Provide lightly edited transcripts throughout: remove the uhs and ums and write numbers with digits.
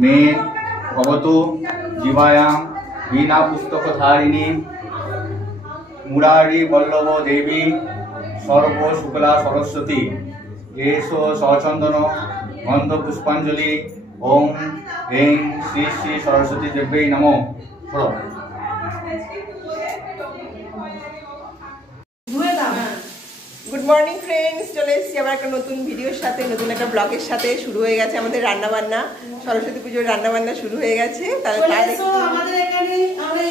मे भवतु जीवायां वीणा पुस्तकधारिणी मुरारी वल्लभ देवी सर्व शुक्ला सरस्वती एषो सचंदन गंध पुष्पांजलि ओम ह्रीं श्री श्री सरस्वती देव्यै नमो। गुड मर्निंग फ्रेंड्स, चले एসেছি আবার একটা নতুন ভিডিওর সাথে, নতুন একটা ব্লগের সাথে। শুরু হয়ে গেছে আমাদের রান্না বান্না, সরস্বতী পুজোর রান্না বান্না শুরু হয়ে গেছে। তাহলে আমাদের এখানে আমরা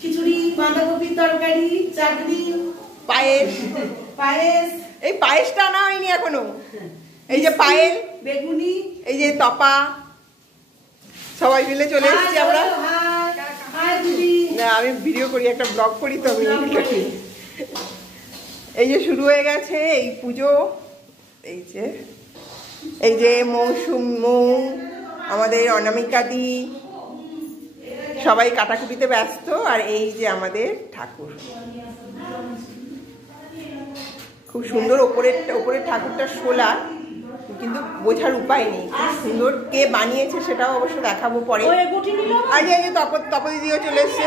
খিচুড়ি, বাঁধাকপির তরকারি, চাটনি, পায়েস। এই পায়েসটা আনা হয়নি এখনো। এই যে পায়েল, বেগুনি, এই যে তপা, সবাই মিলে চলে এসেছি আমরা। না, আমি ভিডিও করি, একটা ব্লগ করি, তো আমি এই যে শুরু হয়ে গেছে এই পুজো। এই যে মৌ, আমাদের অনামিকাদি সবাই কাটাকুটিতে ব্যস্ত। আর এই যে আমাদের ঠাকুর, খুব সুন্দর। ওপরের ঠাকুরটা শোলা, কিন্তু বোঝার উপায় নেই। খুব সুন্দর, কে বানিয়েছে সেটাও অবশ্য দেখাবো পরে। আর এই যে তপদিদিও চলে এসছে।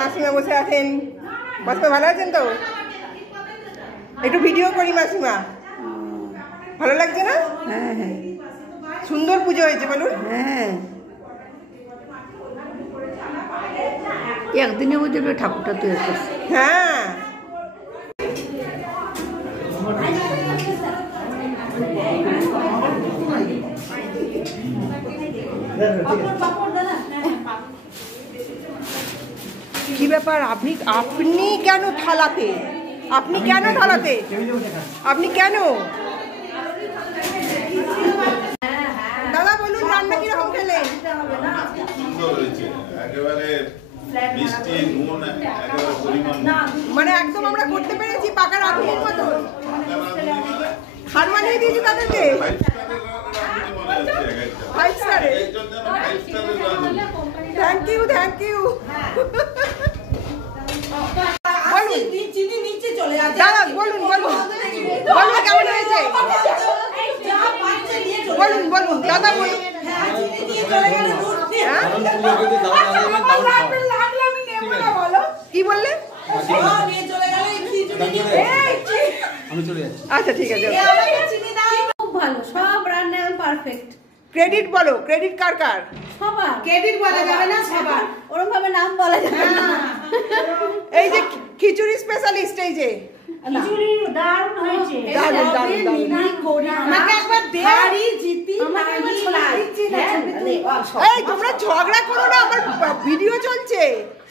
মাসিমা বসে আছেন। মাসিমা ভালো আছেন তো? একটু ভিডিও করি মাসিমা, ভালো লাগছে না? হ্যাঁ হ্যাঁ, সুন্দর পুজো হয়েছে বলুন। হ্যাঁ, একদিনের মধ্যে ঠাকুরটা তৈরি করছে। হ্যাঁ, কি ব্যাপার? আপনি কেন থালাতে? আপনি কেন দাদা বলুন, রান্না কিরকম খেলেন? মানে একদম আমরা করতে পেরেছি পাকা রাঁধুনির মতো। হার মানিয়ে দিয়েছি তাদেরকে 5 স্টারে। Thank you. দাদা বলুন কেমন হয়েছে? বলুন দাদা, বলুন। কি বললে? আচ্ছা ঠিক আছে, খুব ভালো, সব রান্না পারফেক্ট। ক্রেডিট বলো, ক্রেডিট কার? সবার ক্রেডিট বলা যাবে না, সবার ওরকম ভাবে নাম বলা যাবে না। এই যে খিচুড়ি স্পেশালিস্ট, এই যে খিচুড়ি দারুণ হয়েছে। এই তোমরা ঝগড়া করো না, আমার ভিডিও চলছে।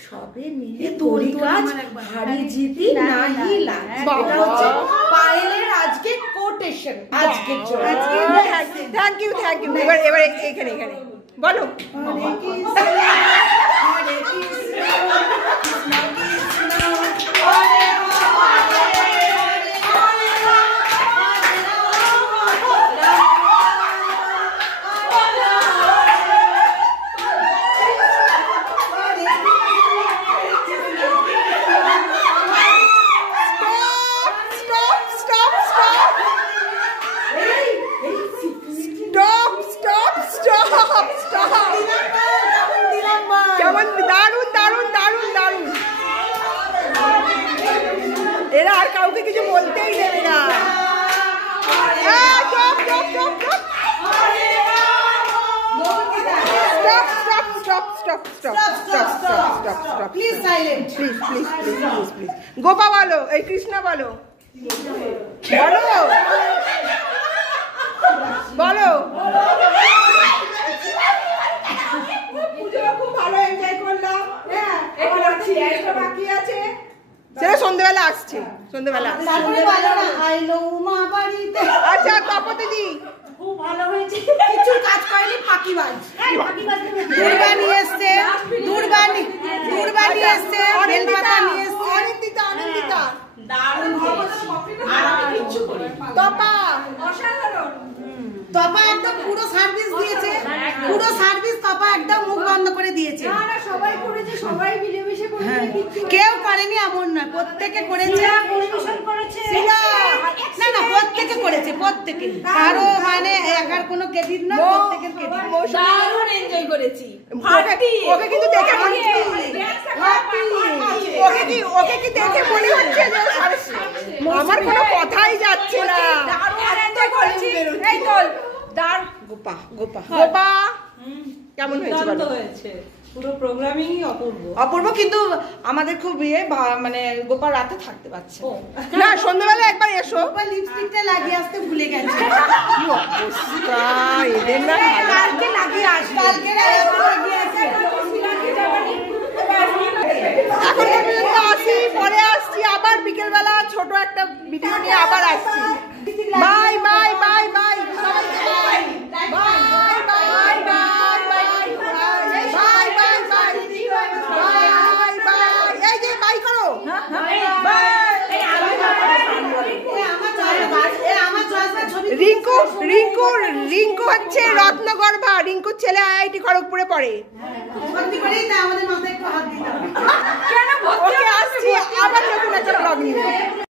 সবে মিলে তোরি কাজ হারি জিতি নাহি লাজ। এটা হচ্ছে পায়েলের আজকে কোটেশন, আজকে থ্যাংক ইউ। এবার এখানে বলো। কেমন দারুণ। এরা আর কাউকে কিছু বলতেই দেবে না। Stop. Please silent. Please. Gopa বলো, এই কৃষ্ণা বলো। খুব ভালো এনজয় করলাম। বাকি আছে, সেটা সন্ধ্যেবেলা আসছে। আচ্ছা তপদিদি, খুব ভালো হয়েছে। কিছু কাজ করেনি ফাঁকিবাজ। দুর্গা নিয়ে এসছে, বেলপাতা নিয়ে এসছে, অনিন্দিতা দারুণ হয়েছে। আর আমি কিচ্ছু করি। তপা অসাধারণ। তপা একদম পুরো সার্ভিস দিয়েছে। পুরো সার্ভিস পাপা একদম মুখ বন্ধ করে দিয়েছে। সবাই করেছে, সবাই মিলেমিশে করেছে, কেউ করেনি এমন না, প্রত্যেকে করেছে। না না প্রত্যেকে করেছে, প্রত্যেকে, কারো মানে একার কোনো ক্রেডিট না, প্রত্যেকের ক্রেডিট। দারুণ এনজয় করেছি। ওকে কিন্তু দেখে মনে ওকে কি দেখে মনে হচ্ছে যে আমার কোনো কথাই যাচ্ছে না। গোপা গোপা গোপা কেমন হয়েছে বলো? পুরো প্রোগ্রামিংই অপূর্ব। অপূর্ব, কিন্তু আমাদের খুব মানে গোপা রাতে থাকতে পারছে না, সন্ধ্যাবেলা একবার এসো। গোপা লিপস্টিকটা লাগিয়ে আসতে ভুলে গেছে। কি অবস্থা এদের না, কালকে লাগিয়ে আসবে, কালকে লাগিয়ে আসবে। এখন পর্যন্ত আসি, পরে আসছি আবার বিকেলবেলা ছোট একটা ভিডিও নিয়ে আবার আসছি। বাই বাই বাই বাই সবাইকে bye bye bye bye bye bye bye bye. এই যে বাই করো। রিঙ্কু রিঙ্কু রিঙ্কু হচ্ছে রত্নগর্ভা, রিঙ্কুর ছেলে IIT খড়গপুরে পড়ে। আমাদের মাথায় একটু হাত দিতে হবে। ওকে আসছি আবার নতুন একটা ব্লগ নিয়ে।